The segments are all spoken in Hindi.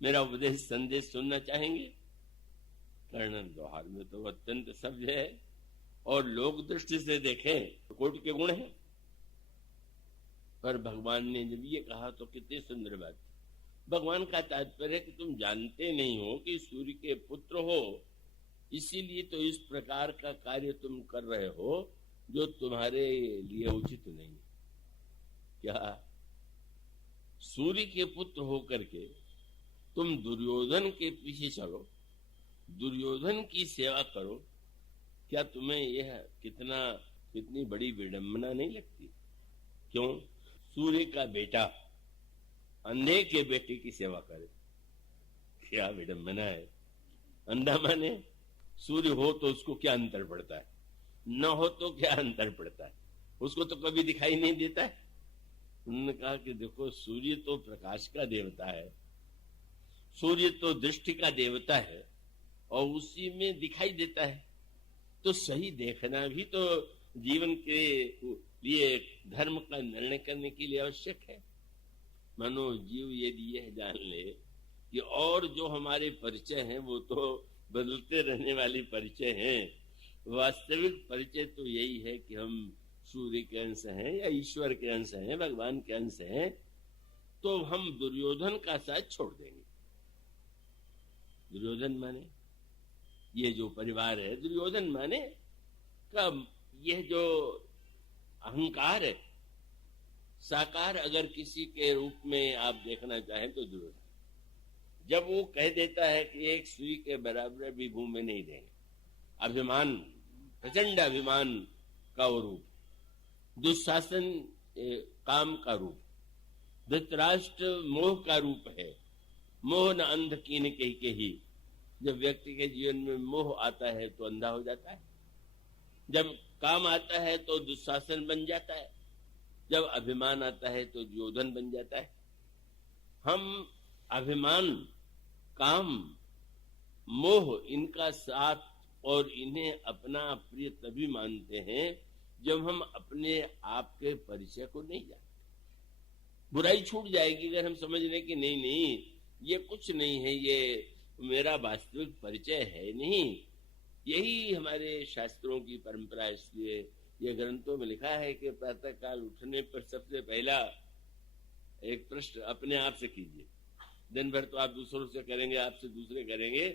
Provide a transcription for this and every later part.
मेरा उपदेश संदेश सुनना चाहेंगे? कर्ण व्यवहार में तो अत्यंत सभ्य है और लोक दृष्टि से देखें तो कोटि के गुण है, पर भगवान ने जब ये कहा तो कितनी सुंदर बात। भगवान का तात्पर्य है कि तुम जानते नहीं हो कि सूर्य के पुत्र हो, इसीलिए तो इस प्रकार का कार्य तुम कर रहे हो जो तुम्हारे लिए उचित नहीं। क्या सूर्य के पुत्र होकर के तुम दुर्योधन के पीछे चलो, दुर्योधन की सेवा करो? क्या तुम्हें यह कितनी बड़ी विडंबना नहीं लगती? क्यों? सूर्य का बेटा अंधे के बेटे की सेवा करे, क्या विडंबना है। अंधा माने सूर्य हो तो उसको क्या अंतर पड़ता है, न हो तो क्या अंतर पड़ता है, उसको तो कभी दिखाई नहीं देता है। उन्होंने कहा कि देखो, सूर्य तो प्रकाश का देवता है, सूर्य तो दृष्टि का देवता है और उसी में दिखाई देता है, तो सही देखना भी तो जीवन के लिए धर्म का निर्णय करने के लिए आवश्यक है। मानो जीव यदि यह जान ले कि और जो हमारे परिचय हैं वो तो बदलते रहने वाली परिचय हैं, वास्तविक परिचय तो यही है कि हम सूर्य के अंश हैं या ईश्वर के अंश हैं, भगवान के अंश हैं, तो हम दुर्योधन का साथ छोड़ देंगे। दुर्योधन माने ये जो परिवार है, दुर्योधन माने का यह जो अहंकार है, साकार अगर किसी के रूप में आप देखना चाहें तो दुर्योधन। जब वो कह देता है कि एक सुई के बराबर भी भूमि नहीं देंगे, अभिमान, प्रचंड अभिमान का वो रूप, दुशासन काम का रूप, धृतराष्ट्र मोह का रूप है। मोह न अंध कीन के ही। जब व्यक्ति के जीवन में मोह आता है तो अंधा हो जाता है, जब काम आता है तो दुशासन बन जाता है, जब अभिमान आता है तो योधन बन जाता है। हम अभिमान, काम, मोह इनका साथ और इन्हें अपना प्रिय तभी मानते हैं जब हम अपने आप के परिचय को नहीं जानते। बुराई छूट जाएगी अगर हम समझ लें कि नहीं नहीं ये कुछ नहीं है, ये मेरा वास्तविक परिचय है नहीं। यही हमारे शास्त्रों की परंपरा। इसलिए ये ग्रंथों में लिखा है कि प्रातः काल उठने पर सबसे पहला एक प्रश्न अपने आप से कीजिए। दिन भर तो आप दूसरों से करेंगे, आपसे दूसरे करेंगे,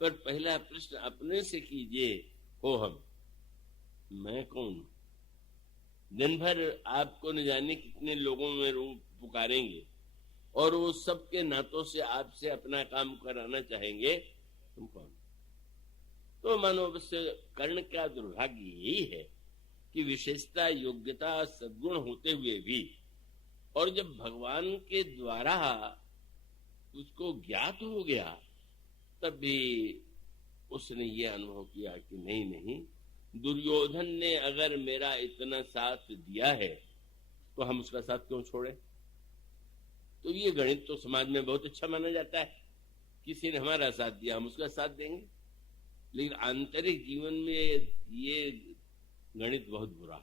पर पहला प्रश्न अपने से कीजिए, हो हम, मैं कौन? दिन भर आपको न जाने कितने लोगों में रूप पुकारेंगे और वो सबके नातों से आपसे अपना काम कराना चाहेंगे, तुम कौन? तो मानो कर्ण का दुर्भाग्य यही है कि विशेषता, योग्यता, सद्गुण होते हुए भी, और जब भगवान के द्वारा उसको ज्ञात हो गया तब भी उसने ये अनुभव किया कि नहीं नहीं, दुर्योधन ने अगर मेरा इतना साथ दिया है तो हम उसका साथ क्यों छोड़े? तो ये गणित तो समाज में बहुत अच्छा माना जाता है, किसी ने हमारा साथ दिया हम उसका साथ देंगे, लेकिन आंतरिक जीवन में ये गणित बहुत बुरा।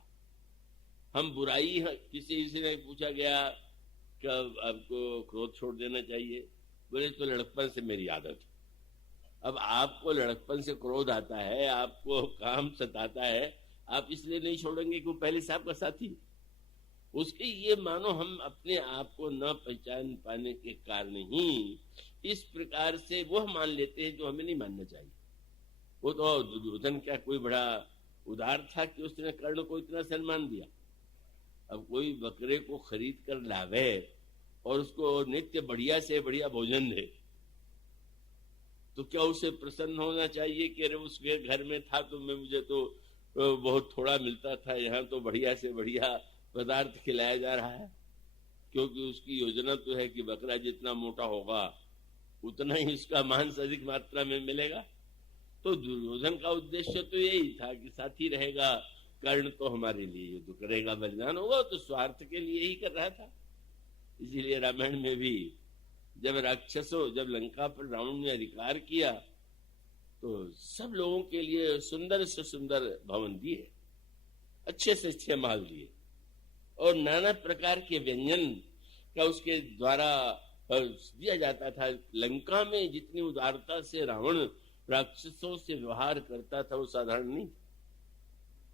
हम बुराई, किसी ने पूछा गया कि आपको क्रोध छोड़ देना चाहिए, बोले तो लड़कपन से मेरी आदत है। अब आपको लड़कपन से क्रोध आता है, आपको काम सताता है, आप इसलिए नहीं छोड़ेंगे कि वो पहले से आपका साथी। उसके ये मानो हम अपने आप को न पहचान पाने के कारण ही इस प्रकार से वह मान लेते हैं जो हमें नहीं मानना चाहिए। वो तो दुर्योधन क्या कोई बड़ा उदार था कि उसने कर्ण को इतना सम्मान दिया? अब कोई बकरे को खरीद कर लावे और उसको नित्य बढ़िया से बढ़िया भोजन दे तो क्या उसे प्रसन्न होना चाहिए कि अरे उसके घर में था तो मुझे तो बहुत थोड़ा मिलता था, यहाँ तो बढ़िया से बढ़िया पदार्थ खिलाया जा रहा है? क्योंकि उसकी योजना तो है कि बकरा जितना मोटा होगा उतना ही उसका मांस अधिक मात्रा में मिलेगा। तो दुर्योधन का उद्देश्य तो यही था कि साथी रहेगा, कर्ण तो हमारे लिए युद्ध करेगा, बलिदान होगा, तो स्वार्थ के लिए ही कर रहा था। इसीलिए रामायण में भी जब लंका पर रावण ने अधिकार किया तो सब लोगों के लिए सुंदर से सुंदर भवन दिए, अच्छे से अच्छे माल दिए और नाना प्रकार के व्यंजन का उसके द्वारा दिया जाता था। लंका में जितनी उदारता से रावण राक्षसों से व्यवहार करता था वो साधारण नहीं,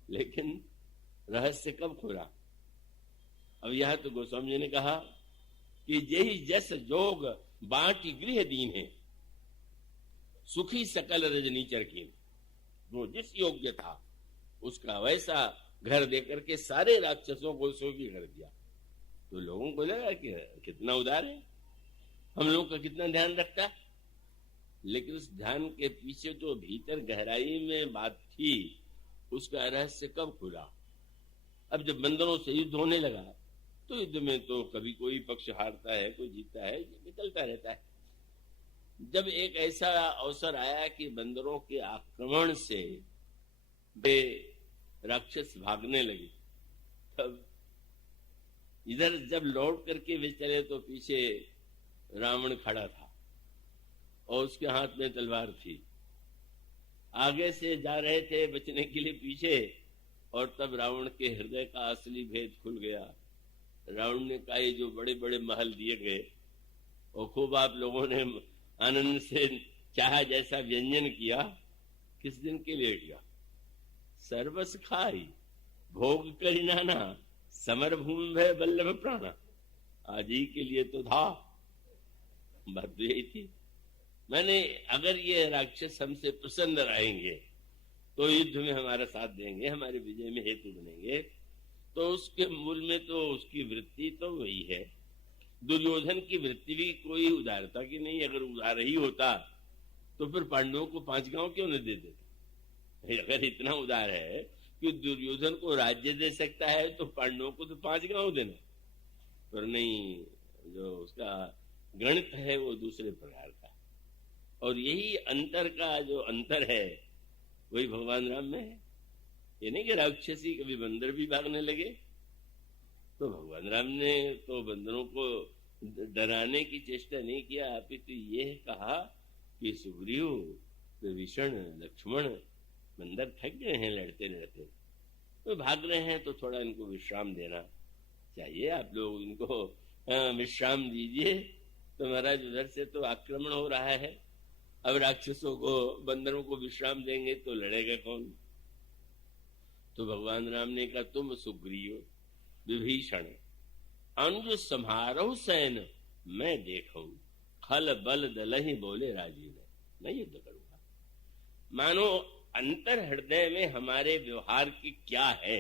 लेकिन रहस्य कब खुला? अब यह तो गोस्वामी जी ने कहा कि यही जस जोग बाटी गृह दीन है, सुखी सकल रजनीचर की। वो जिस योग्य था उसका वैसा घर देकर के सारे राक्षसों को सुखी कर दिया। तो लोगों को लगा कि कितना उदार है, हम लोग का कितना ध्यान रखता है। लेकिन उस ध्यान के पीछे जो भीतर गहराई में बात थी उसका रहस्य कब खुला? अब जब बंदरों से युद्ध होने लगा तो युद्ध में तो कभी कोई पक्ष हारता है, कोई जीतता है, निकलता रहता है। जब एक ऐसा अवसर आया कि बंदरों के आक्रमण से वे राक्षस भागने लगे, तब इधर जब लौट करके वे चले तो पीछे रावण खड़ा था और उसके हाथ में तलवार थी। आगे से जा रहे थे बचने के लिए पीछे, और तब रावण के हृदय का असली भेद खुल गया। रावण ने कहा ये जो बड़े बड़े महल दिए गए और खूब आप लोगों ने आनंद से चाहा जैसा व्यंजन किया, किस दिन के लिए किया? सर्वस खाई भोग करी नाना, समर भूमि भय बल्लभ प्राणा। आज ही के लिए तो था, बात तो यही थी। मैंने अगर ये राक्षस हमसे प्रसन्न रहेंगे तो युद्ध में हमारा साथ देंगे, हमारे विजय में हेतु बनेंगे, तो उसके मूल में तो उसकी वृत्ति तो वही है। दुर्योधन की वृत्ति भी कोई उदारता की नहीं। अगर उदार ही होता तो फिर पांडवों को 5 गांव क्यों न दे देते? अगर इतना उदार है कि दुर्योधन को राज्य दे सकता है तो पांडवों को तो 5 गांव देना, पर नहीं, जो उसका गणित है वो दूसरे प्रकार का। और यही अंतर का जो अंतर है वही भगवान राम में है। ये नहीं कि राक्षसी कभी बंदर भी भागने लगे, तो भगवान राम ने तो बंदरों को डराने की चेष्टा नहीं किया, अपितु ये कहा कि सुग्रीव, विभीषण, लक्ष्मण बंदर थक गए हैं लड़ते लड़ते, तो भाग रहे हैं, तो थोड़ा इनको विश्राम देना चाहिए। आप लोग इनको विश्राम दीजिए। तो महाराज उधर से तो आक्रमण हो रहा है, अब राक्षसों को, बंदरों को विश्राम देंगे तो लड़ेगा कौन? तो भगवान राम ने कहा तुम सुग्रीव विभीषण अनुज समारोह सैन मैं देखूं, खल बल दलहि बोले राजीव, मैं युद्ध करूंगा। मानो अंतर हृदय में हमारे व्यवहार की क्या है,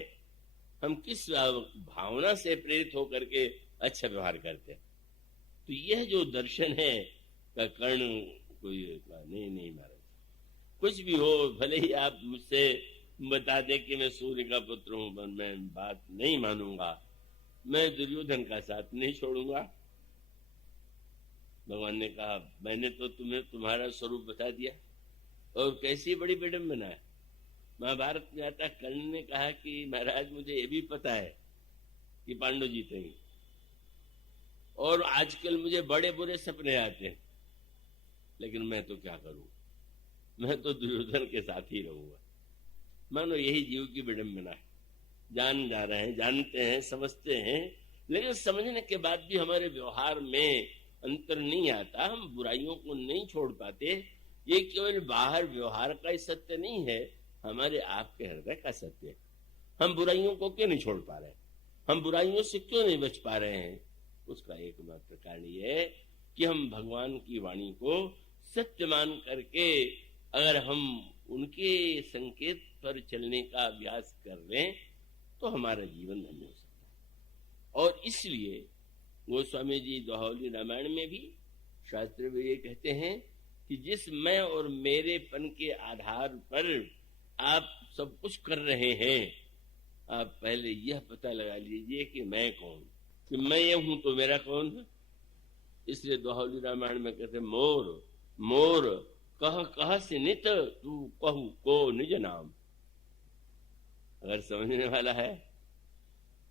हम किस भावना से प्रेरित होकर के अच्छा व्यवहार करते हैं। तो यह जो दर्शन है का कर्ण कोई नहीं महाराज, कुछ भी हो, भले ही आप मुझसे बता दे कि मैं सूर्य का पुत्र हूं, पर मैं बात नहीं मानूंगा, मैं दुर्योधन का साथ नहीं छोड़ूंगा। भगवान ने कहा मैंने तो तुम्हें तुम्हारा स्वरूप बता दिया, और कैसी बड़ी विडंबना है। महाभारत में आता, कर्ण ने कहा कि महाराज मुझे ये भी पता है कि पांडव जीतेंगे, और आजकल मुझे बड़े बुरे सपने आते हैं, लेकिन मैं तो क्या करूं, मैं तो दुर्योधन के साथ ही रहूंगा। मानो यही जीव की विडंबना है। जान जा रहे हैं, जानते हैं, समझते हैं, लेकिन समझने के बाद भी हमारे व्यवहार में अंतर नहीं आता, हम बुराइयों को नहीं छोड़ पाते। ये केवल बाहर व्यवहार का ही सत्य नहीं है, हमारे आपके हृदय का सत्य है। हम बुराइयों को क्यों नहीं छोड़ पा रहे, हम बुराइयों से क्यों नहीं बच पा रहे हैं? उसका एकमात्र कारण ये है कि हम भगवान की वाणी को सत्य मान करके अगर हम उनके संकेत पर चलने का अभ्यास कर लें तो हमारा जीवन धन्य हो सकता है। और इसलिए गोस्वामी जी दोहावली रामायण में भी, शास्त्र में ये कहते हैं कि जिस मैं और मेरेपन के आधार पर आप सब कुछ कर रहे हैं, आप पहले यह पता लगा लीजिए कि मैं कौन, कि मैं ये हूं तो मेरा कौन है। इसलिए दोहावली रामायण में कहते मोर मोर कह कह से नित तू कहू को निज नाम। अगर समझने वाला है,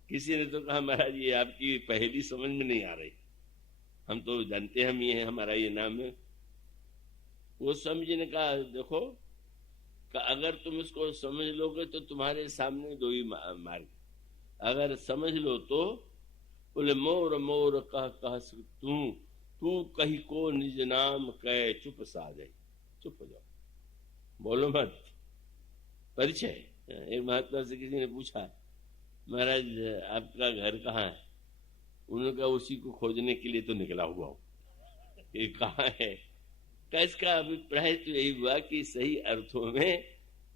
किसी ने तो कहा महाराज ये आपकी पहेली समझ में नहीं आ रही, हम तो जानते हम ये है, हमारा ये नाम है। वो समझने का देखो कि अगर तुम इसको समझ लोगे तो तुम्हारे सामने 2 ही मार्ग, अगर समझ लो तो बोले मोर मोर कह कह तू तू कही को निज नाम कह चुप साधे, चुप हो जाओ, बोलो मत। परिचय। एक महात्मा से किसी ने पूछा, महाराज आपका घर कहाँ है? उन्होंने कहा उसी को खोजने के लिए तो निकला हुआ हूं, ये कहाँ है? का इसका अभिप्राय तो यही हुआ कि सही अर्थों में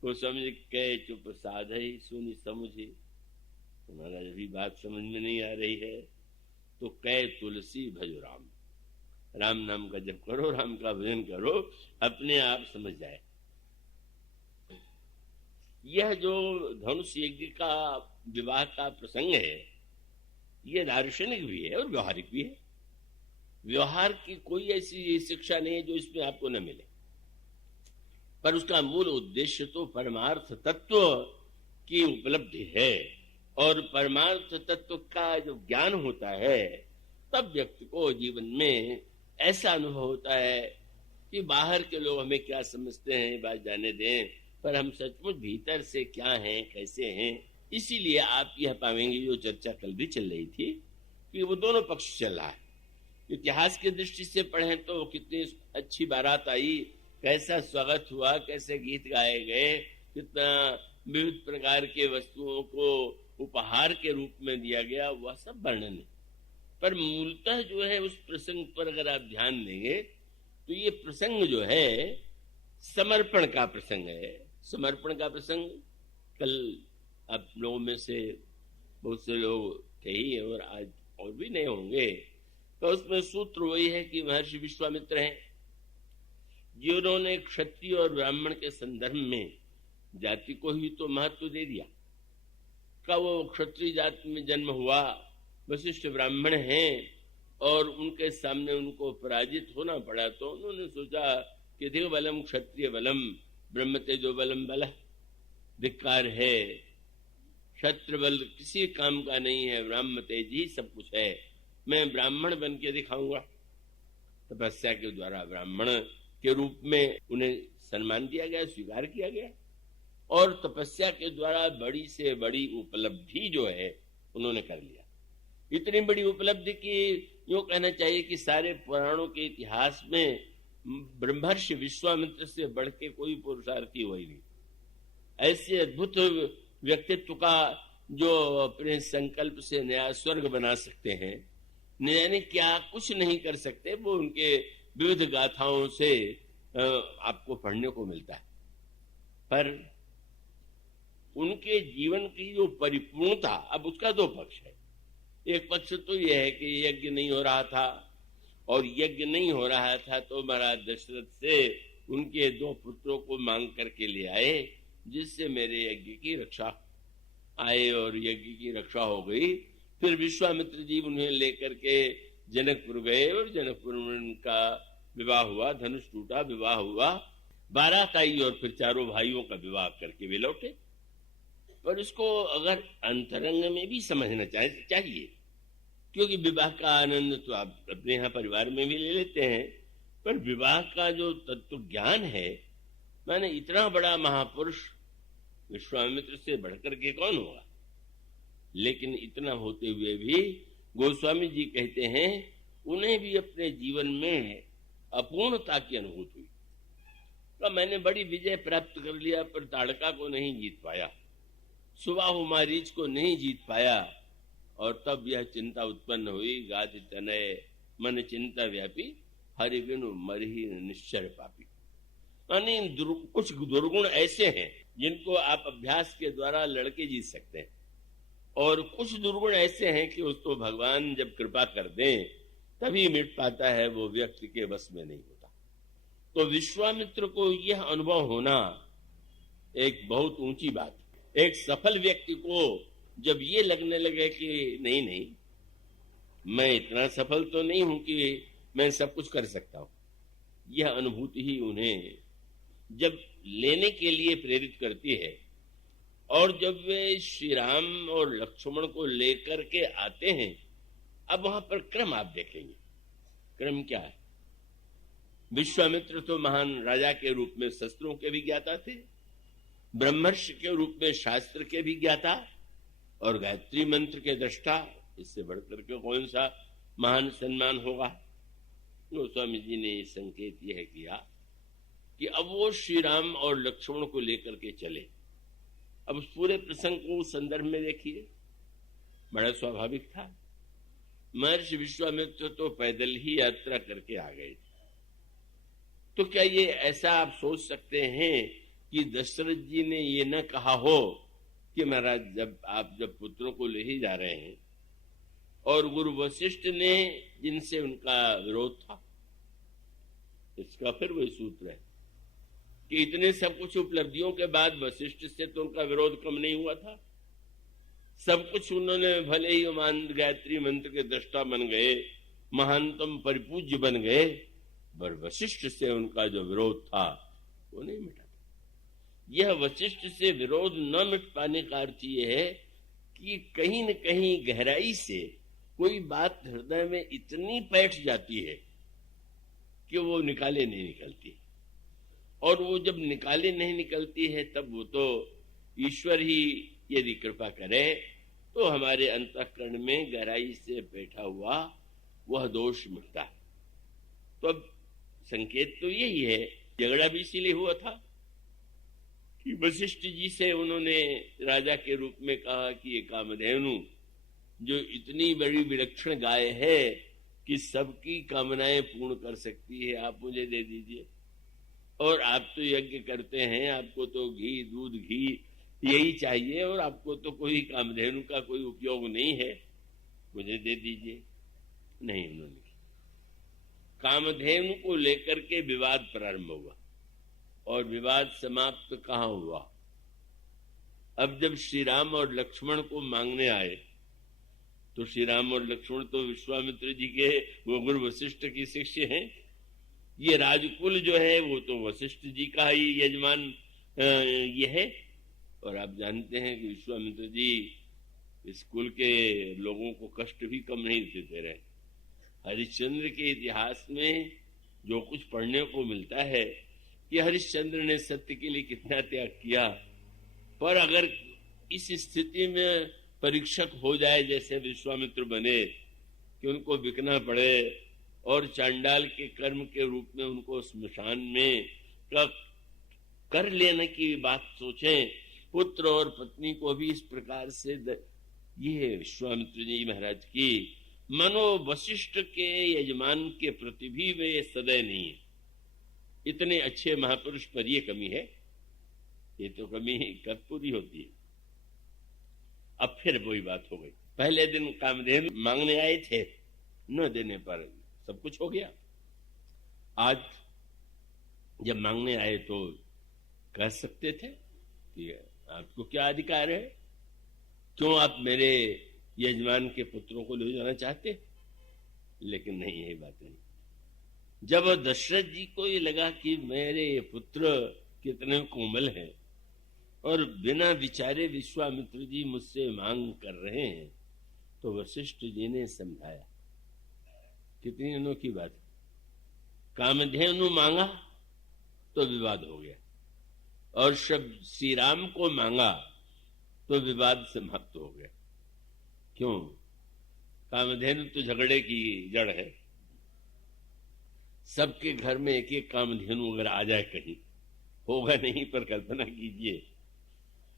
वो समझ कह चुप साधे सुनी समझे। तुम्हारा अभी बात समझ में नहीं आ रही है तो कह तुलसी भजो राम, राम नाम का जप करो, राम का भजन करो, अपने आप समझ जाए। यह जो धनुष यज्ञ का विवाह का प्रसंग है, यह दार्शनिक भी है और व्यवहारिक भी है। व्यवहार की कोई ऐसी शिक्षा नहीं है जो इसमें आपको न मिले, पर उसका मूल उद्देश्य तो परमार्थ तत्व की उपलब्धि है। और परमार्थ तत्व का जो ज्ञान होता है तब व्यक्ति को जीवन में ऐसा अनुभव होता है कि बाहर के लोग हमें क्या समझते हैं बात जाने दें, पर हम सचमुच भीतर से क्या हैं, कैसे हैं। इसीलिए आप यह पाएंगे, जो चर्चा कल भी चल रही थी, कि वो दोनों पक्ष चल रहा है। इतिहास की दृष्टि से पढ़ें तो कितनी अच्छी बारात आई, कैसा स्वागत हुआ, कैसे गीत गाए गए, कितना विविध प्रकार के वस्तुओं को उपहार के रूप में दिया गया, वह सब वर्णन है। पर मूलतः जो है उस प्रसंग पर अगर आप ध्यान देंगे तो ये प्रसंग जो है समर्पण का प्रसंग है। समर्पण का प्रसंग कल आप लोगों में से बहुत से लोग थे ही और आज और भी नहीं होंगे, तो उसमें सूत्र वही है कि महर्षि विश्वामित्र हैं जिन्होंने क्षत्रिय और ब्राह्मण के संदर्भ में जाति को ही तो महत्व दे दिया। का वो क्षत्रिय जाति में जन्म हुआ, वशिष्ठ ब्राह्मण हैं और उनके सामने उनको पराजित होना पड़ा, तो उन्होंने सोचा कि देव बलम क्षत्रिय बलम ब्रह्म तेजो बलम बल, धिक्कार है, क्षत्र बल किसी काम का नहीं है, ब्रह्म तेज ही सब कुछ है, मैं ब्राह्मण बन के दिखाऊंगा। तपस्या के द्वारा ब्राह्मण के रूप में उन्हें सम्मान दिया गया, स्वीकार किया गया, और तपस्या के द्वारा बड़ी से बड़ी उपलब्धि जो है उन्होंने कर लिया। इतनी बड़ी उपलब्धि की यूं कहना चाहिए कि सारे पुराणों के इतिहास में ब्रह्मर्षि विश्वामित्र से बढ़ के कोई पुरुषार्थी हुआ ही नहीं। ऐसे अद्भुत व्यक्तित्व का जो अपने संकल्प से नया स्वर्ग बना सकते हैं, यानी क्या कुछ नहीं कर सकते, वो उनके विविध गाथाओं से आपको पढ़ने को मिलता है। पर उनके जीवन की जो परिपूर्णता, अब उसका दो पक्ष है। एक पक्ष तो यह है कि यज्ञ नहीं हो रहा था, और यज्ञ नहीं हो रहा था तो महाराज दशरथ से उनके दो पुत्रों को मांग करके ले आए, जिससे मेरे यज्ञ की रक्षा आए, और यज्ञ की रक्षा हो गई। फिर विश्वामित्र जी उन्हें लेकर के जनकपुर गए और जनकपुर में उनका विवाह हुआ, धनुष टूटा, विवाह हुआ, बारात आई और फिर चारों भाइयों का विवाह करके वे लौटे। पर इसको अगर अंतरंग में भी समझना चाहिए, क्योंकि विवाह का आनंद तो आप अपने यहाँ परिवार में भी ले लेते हैं, पर विवाह का जो तत्व ज्ञान है, माने इतना बड़ा महापुरुष विश्वामित्र से बढ़कर के कौन होगा। लेकिन इतना होते हुए भी गोस्वामी जी कहते हैं उन्हें भी अपने जीवन में अपूर्णता की अनुभूति हुई। तो मैंने बड़ी विजय प्राप्त कर लिया, पर ताड़का को नहीं जीत पाया, सुबाहु मारीच को नहीं जीत पाया, और तब यह चिंता उत्पन्न हुई, गाति तनय मन चिंता व्यापी, हरि बिनु मरहि निश्चर पापी। यानी कुछ दुर्गुण ऐसे हैं जिनको आप अभ्यास के द्वारा लड़के जीत सकते हैं, और कुछ दुर्गुण ऐसे हैं कि उसको भगवान जब कृपा कर दें तभी मिट पाता है, वो व्यक्ति के बस में नहीं होता। तो विश्वामित्र को यह अनुभव होना एक बहुत ऊंची बात। एक सफल व्यक्ति को जब ये लगने लगे कि नहीं नहीं, मैं इतना सफल तो नहीं हूं कि मैं सब कुछ कर सकता हूं, यह अनुभूति ही उन्हें जब लेने के लिए प्रेरित करती है। और जब वे श्री राम और लक्ष्मण को लेकर के आते हैं, अब वहां पर क्रम आप देखेंगे। क्रम क्या है? विश्वामित्र तो महान राजा के रूप में शस्त्रों के भी ज्ञाता थे, ब्रह्मर्षि के रूप में शास्त्र के भी ज्ञाता, और गायत्री मंत्र के दृष्टा। इससे बढ़कर के कौन सा महान सम्मान होगा। गोस्वामी जी ने संकेत यह किया कि अब वो श्री राम और लक्ष्मण को लेकर के चले। अब उस पूरे प्रसंग को उस संदर्भ में देखिए, बड़ा स्वाभाविक था। महर्षि विश्वामित्र तो पैदल ही यात्रा करके आ गए थे। तो क्या ये ऐसा आप सोच सकते हैं कि दशरथ जी ने ये न कहा हो कि महाराज जब पुत्रों को ले ही जा रहे हैं, और गुरु वशिष्ठ ने जिनसे उनका विरोध था, इसका फिर वही सूत्र है कि इतने सब कुछ उपलब्धियों के बाद वशिष्ठ से तो उनका विरोध कम नहीं हुआ था। सब कुछ उन्होंने, भले ही गायत्री मंत्र के दृष्टा बन गए, महानतम परिपूज्य बन गए, पर वशिष्ठ से उनका जो विरोध था वो नहीं मिटा। यह वशिष्ठ से विरोध न मिट पाने का अर्थ यह है कि कहीं न कहीं गहराई से कोई बात हृदय में इतनी बैठ जाती है कि वो निकाले नहीं निकलती, और वो जब निकाले नहीं निकलती है तब वो तो ईश्वर ही यदि कृपा करे तो हमारे अंतःकरण में गहराई से बैठा हुआ वह दोष मिटता है। तो अब संकेत तो यही है, झगड़ा भी इसीलिए हुआ था कि वशिष्ठ जी से उन्होंने राजा के रूप में कहा कि ये कामधेनु जो इतनी बड़ी विलक्षण गाय है कि सबकी कामनाएं पूर्ण कर सकती है, आप मुझे दे दीजिए। और आप तो यज्ञ करते हैं, आपको तो घी दूध घी यही चाहिए, और आपको तो कोई कामधेनु का कोई उपयोग नहीं है, मुझे दे दीजिए। नहीं, उन्होंने कामधेनु को लेकर के विवाद प्रारंभ हुआ, और विवाद समाप्त कहाँ हुआ? अब जब श्री राम और लक्ष्मण को मांगने आए तो श्री राम और लक्ष्मण तो विश्वामित्र जी के वो गुरु वशिष्ठ की शिष्य हैं। ये राजकुल जो है वो तो वशिष्ठ जी का ही यजमान ये है, और आप जानते हैं कि विश्वामित्र जी इस कुल के लोगों को कष्ट भी कम नहीं देते रहे। हरिश्चंद्र के इतिहास में जो कुछ पढ़ने को मिलता है कि हरिश्चंद्र ने सत्य के लिए कितना त्याग किया, पर अगर इस स्थिति में परीक्षक हो जाए जैसे विश्वामित्र बने कि उनको बिकना पड़े और चांडाल के कर्म के रूप में उनको स्मशान में कर लेने की बात सोचें, पुत्र और पत्नी को भी इस प्रकार से ये विश्वामित्र जी महाराज की मनो वशिष्ठ के यजमान के प्रति भी वे सदैव नहीं है। इतने अच्छे महापुरुष पर ये कमी है, ये तो कमी कब पूरी होती है। अब फिर वही बात हो गई, पहले दिन कामधेनु मांगने आए थे, न देने पर सब कुछ हो गया। आज जब मांगने आए तो कह सकते थे कि आपको क्या अधिकार है, क्यों आप मेरे यजमान के पुत्रों को ले जाना चाहते? लेकिन नहीं, यही बात नहीं। जब दशरथ जी को ये लगा कि मेरे पुत्र कितने कोमल हैं और बिना विचारे विश्वामित्र जी मुझसे मांग कर रहे हैं, तो वशिष्ठ जी ने समझाया। कितनी अनोखी बात। कामधेनु मांगा तो विवाद हो गया, और शब्द श्री राम को मांगा तो विवाद समाप्त हो गया। क्यों? कामधेनु तो झगड़े की जड़ है। सबके घर में एक एक कामधेनु अगर आ जाए, कहीं होगा नहीं, पर कल्पना कीजिए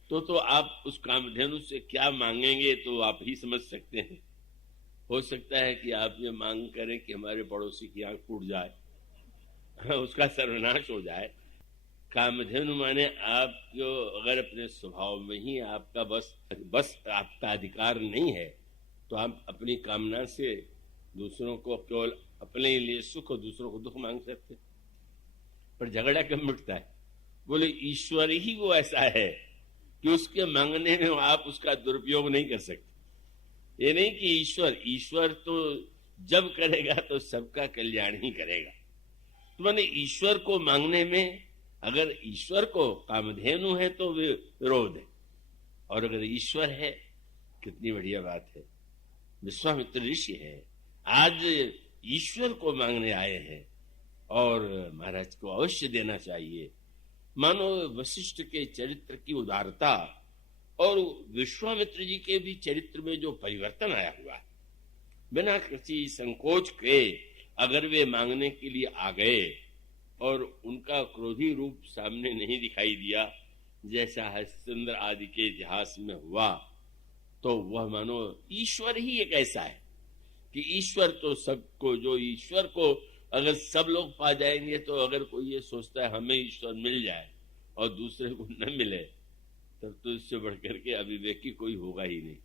तो आप उस कामधेनु से क्या मांगेंगे तो आप ही समझ सकते हैं। हो सकता है कि आप ये मांग करें कि हमारे पड़ोसी की आंख फूट जाए, उसका सर्वनाश हो जाए। कामधेनु माने आप जो अगर अपने स्वभाव में ही आपका बस आपका अधिकार नहीं है, तो आप अपनी कामना से दूसरों को केवल अपने लिए सुख और दूसरों को दुख मांग सकते। पर झगड़ा कब मिटता है? बोले ईश्वर ही वो ऐसा है कि उसके मांगने में आप उसका दुरुपयोग नहीं कर सकते। ये नहीं कि ईश्वर तो जब करेगा तो सबका कल्याण ही करेगा। तो माने ईश्वर को मांगने में, अगर ईश्वर को कामधेनु है तो विरोध है, और अगर ईश्वर है, कितनी बढ़िया बात है। विश्वामित्र ऋषि है, आज ईश्वर को मांगने आए हैं, और महाराज को अवश्य देना चाहिए। मानो वशिष्ठ के चरित्र की उदारता और विश्वामित्र जी के भी चरित्र में जो परिवर्तन आया हुआ है, बिना किसी संकोच के अगर वे मांगने के लिए आ गए और उनका क्रोधी रूप सामने नहीं दिखाई दिया, जैसा हरिश्चंद्र आदि के इतिहास में हुआ, तो वह मानो ईश्वर ही एक ऐसा है कि ईश्वर तो सबको, जो ईश्वर को अगर सब लोग पा जाएंगे, तो अगर कोई ये सोचता है हमें ईश्वर मिल जाए और दूसरे को न मिले, तब तो इससे बढ़कर के अविवेकी कोई होगा ही नहीं।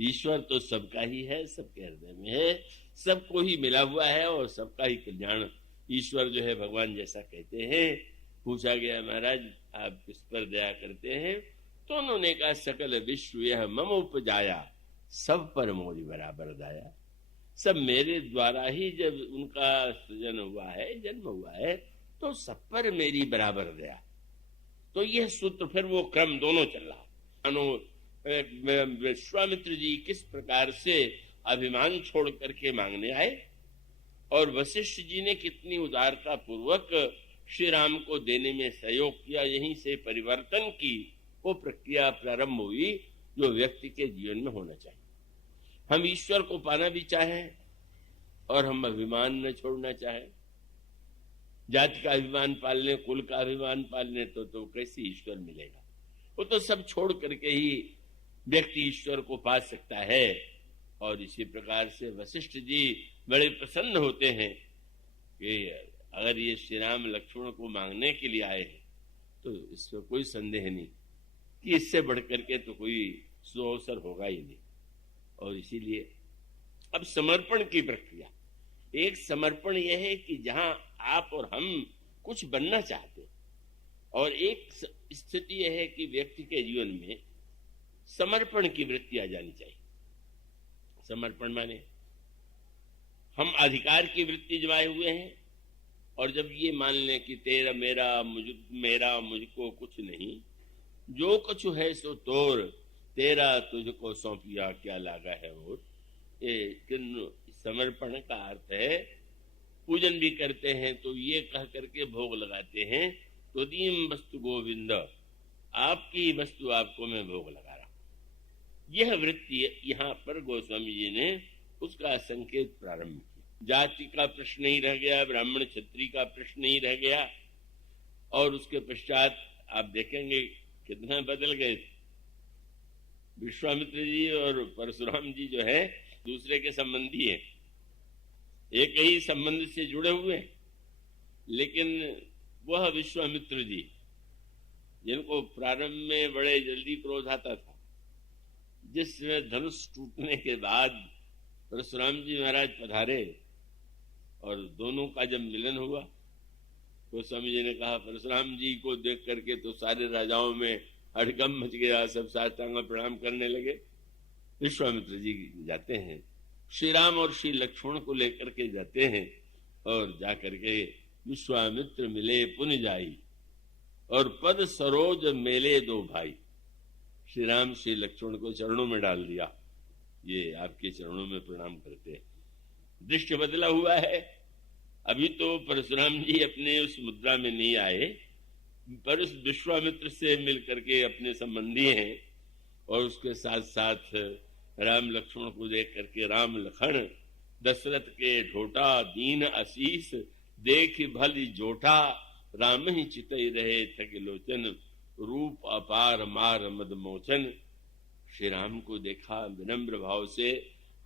ईश्वर तो सबका ही है, सबके हृदय में है, सबको ही मिला हुआ है और सबका ही कल्याण ईश्वर जो है भगवान जैसा कहते हैं। पूछा गया, महाराज आप किस पर दया करते हैं? तो उन्होंने कहा, सकल विश्व यह मम उपजाया, सब पर मोरी बराबर दाया। सब मेरे द्वारा ही जब उनका सृजन हुआ है, जन्म हुआ है, तो सब पर मेरी बराबर दया। तो यह सूत्र, फिर वो क्रम दोनों चल रहा। विश्वामित्र जी किस प्रकार से अभिमान छोड़ करके मांगने आए और वशिष्ठ जी ने कितनी उदारता पूर्वक श्री राम को देने में सहयोग किया, यहीं से परिवर्तन की वो प्रक्रिया प्रारंभ हुई जो व्यक्ति के जीवन में होना चाहिए। हम ईश्वर को पाना भी चाहें और हम अभिमान न छोड़ना चाहें, जाति का अभिमान पाल लें, कुल का अभिमान पाल लें, तो कैसे ईश्वर मिलेगा? वो तो सब छोड़ करके ही व्यक्ति ईश्वर को पा सकता है। और इसी प्रकार से वशिष्ठ जी बड़े प्रसन्न होते हैं कि अगर ये श्री राम लक्ष्मण को मांगने के लिए आए हैं, तो इसमें कोई संदेह नहीं कि इससे बढ़कर के तो कोई सुअवसर होगा ही नहीं। और इसीलिए अब समर्पण की प्रक्रिया, एक समर्पण यह है कि जहां आप और हम कुछ बनना चाहते हैं, और एक स्थिति यह है कि व्यक्ति के जीवन में समर्पण की वृत्ति आ जानी चाहिए। समर्पण माने हम अधिकार की वृत्ति जमाए हुए हैं, और जब ये मान लें कि तेरा मेरा मुझको कुछ नहीं, जो कुछ है सो तोर, तेरा तुझको सौंपिया क्या लागा है और। समर्पण का अर्थ है, पूजन भी करते हैं तो ये कह करके भोग लगाते हैं, तो दीम वस्तु गोविंद, आपकी वस्तु आपको मैं भोग लगा रहा हूं। यह वृत्ति यहाँ पर गोस्वामी जी ने उसका संकेत प्रारंभ किया। जाति का प्रश्न नहीं रह गया, ब्राह्मण क्षत्रिय का प्रश्न नहीं रह गया, और उसके पश्चात आप देखेंगे कितना बदल गए। विश्वामित्र जी और परशुराम जी जो है दूसरे के संबंधी हैं, एक ही संबंध से जुड़े हुए हैं, लेकिन वह विश्वामित्र जी जिनको प्रारंभ में बड़े जल्दी क्रोध आता था, जिस धनुष टूटने के बाद परशुराम जी महाराज पधारे और दोनों का जब मिलन हुआ, तो स्वामी जी ने कहा परशुराम जी को देख करके तो सारे राजाओं में हड़कंप मच गया, सब साष्टांग प्रणाम करने लगे। विश्वामित्र जी जाते हैं, श्री राम और श्री लक्ष्मण को लेकर के जाते हैं, और जाकर के विश्वामित्र मिले पुन जाई, और पद सरोज मेले दो भाई। श्री राम श्री लक्ष्मण को चरणों में डाल दिया, ये आपके चरणों में प्रणाम करते हैं। दृश्य बदला हुआ है। अभी तो परशुराम जी अपने उस मुद्रा में नहीं आए, पर उस विश्वामित्र से मिलकर के अपने संबंधी हैं, और उसके साथ साथ राम लक्ष्मण को देख करके राम लखन दशरथ के ढोटा दीन आशीष देख भली जोठा, राम ही चितई रहे थक लोचन रूप अपार मार मद मोचन। श्री राम को देखा, विनम्र भाव से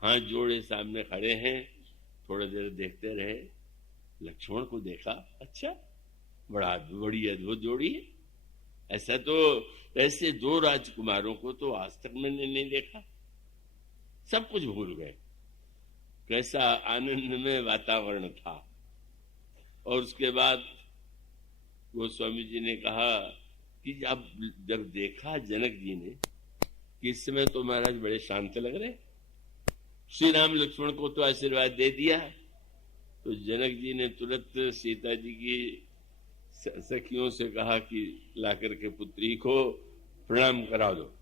हाथ जोड़े सामने खड़े हैं, थोड़ी देर देखते रहे। लक्ष्मण को देखा, अच्छा बड़ी अद्भुत जोड़ी है, ऐसा तो ऐसे दो राजकुमारों को तो आज तक मैंने नहीं देखा। सब कुछ भूल गए, कैसा आनंद में वातावरण था। और उसके बाद गोस्वामी जी ने कहा कि जब देखा जनक जी ने कि इस समय तो महाराज बड़े शांत लग रहे, श्री राम लक्ष्मण को तो आशीर्वाद दे दिया, तो जनक जी ने तुरंत सीता जी की सखियों से कहा कि लाकर के पुत्री को प्रणाम करा दो।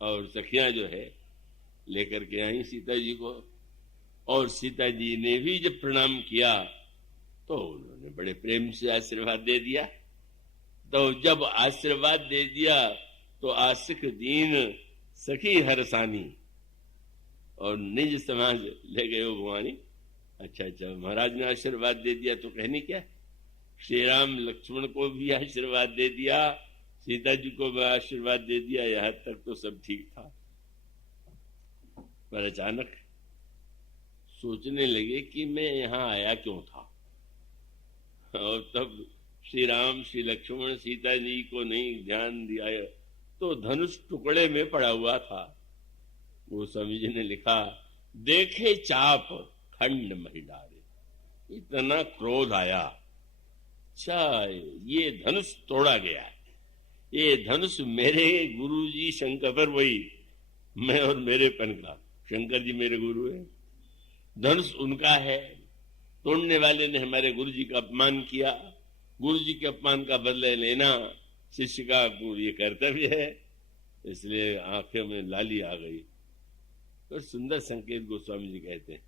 और सखियां जो है लेकर के आई सीता जी को, और सीता जी ने भी जब प्रणाम किया तो उन्होंने बड़े प्रेम से आशीर्वाद दे दिया। तो जब आशीर्वाद दे दिया तो आशिक दीन सखी हरसानी, और निज समाज ले गए भवानी। अच्छा अच्छा, महाराज ने आशीर्वाद दे दिया तो कहनी क्या। श्री राम लक्ष्मण को भी आशीर्वाद दे दिया, सीता जी को भी आशीर्वाद दे दिया, यहां तक तो सब ठीक था। पर अचानक सोचने लगे कि मैं यहां आया क्यों था। और तब श्री राम श्री लक्ष्मण सीता जी को नहीं ध्यान दिया तो धनुष टुकड़े में पड़ा हुआ था। वो स्वामी जी ने लिखा, देखे चाप खंड मही डारे। इतना क्रोध आया, अच्छा ये धनुष तोड़ा गया, ये धनुष मेरे गुरुजी शंकर पर, वही मैं और मेरे पन का, शंकर जी मेरे गुरु है, धनुष उनका है। तोड़ने वाले ने हमारे गुरु जी का अपमान किया, गुरु जी के अपमान का बदला लेना शिष्य का ये कर्तव्य है। इसलिए आंखों में लाली आ गई। और सुंदर संकेत गोस्वामी जी कहते हैं,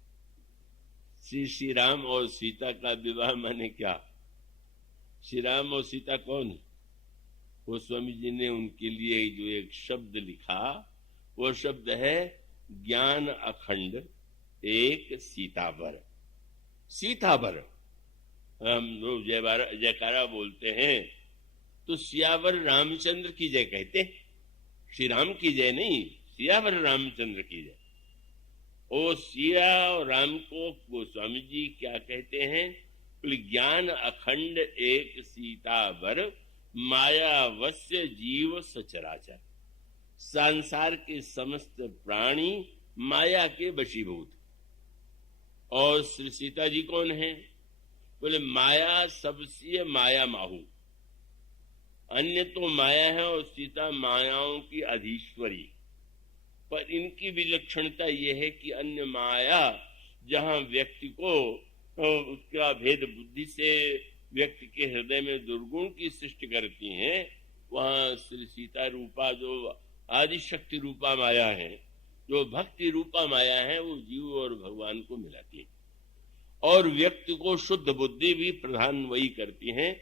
श्री राम और सीता का विवाह माने क्या। श्री राम और सीता कौन है? गोस्वामी जी ने उनके लिए जो एक शब्द लिखा, वो शब्द है ज्ञान अखंड एक सीतावर। सीतावर हम लोग जयकारा बोलते हैं तो सियावर रामचंद्र की जय कहते हैं, श्री राम की जय नहीं, सियावर रामचंद्र की जय। ओ सिया और राम को गोस्वामी जी क्या कहते हैं? ज्ञान अखंड एक सीतावर, मायावश्य जीव सचराचर। संसार के समस्त प्राणी माया के वशीभूत। और श्री सीता जी कौन है? बोले माया सबसे माया माहू, अन्य तो माया है और सीता मायाओं की अधीश्वरी। पर इनकी विलक्षणता यह है कि अन्य माया जहां व्यक्ति को उसका भेद बुद्धि से व्यक्ति के हृदय में दुर्गुण की सृष्टि करती हैं, वहां श्री सीता रूपा जो आदि शक्ति रूपा माया है, जो भक्ति रूपा माया है, वो जीव और भगवान को मिलाती है। और व्यक्ति को शुद्ध बुद्धि भी प्रधान वही करती हैं।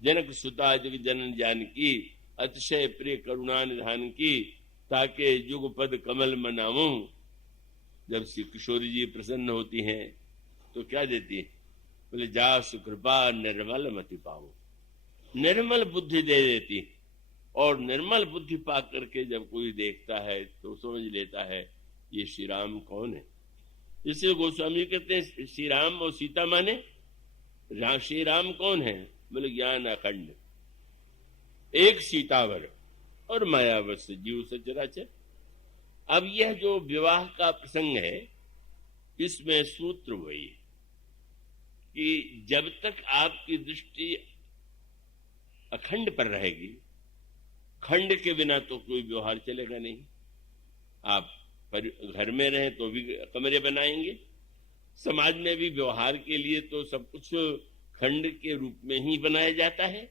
जनक सुता जग जनन जानकी, अतिशय प्रिय करुणा निधान की, ताके जुगपद कमल मनाऊं। जब श्री किशोरी जी प्रसन्न होती हैं तो क्या देती है? बोले जासु कृपा निर्मल मति पाऊं। निर्मल बुद्धि दे देती। और निर्मल बुद्धि पा करके जब कोई देखता है तो समझ लेता है ये श्री राम कौन है। इसलिए गोस्वामी कहते हैं श्री राम और सीता माने श्री राम कौन है? बोले ज्ञान अखंड एक सीतावर और मायावश जीव सचराचर। अब यह जो विवाह का प्रसंग है, इसमें सूत्र वही है कि जब तक आपकी दृष्टि अखंड पर रहेगी, खंड के बिना तो कोई व्यवहार चलेगा नहीं। आप घर में रहें तो भी कमरे बनाएंगे, समाज में भी व्यवहार के लिए तो सब कुछ खंड के रूप में ही बनाया जाता है।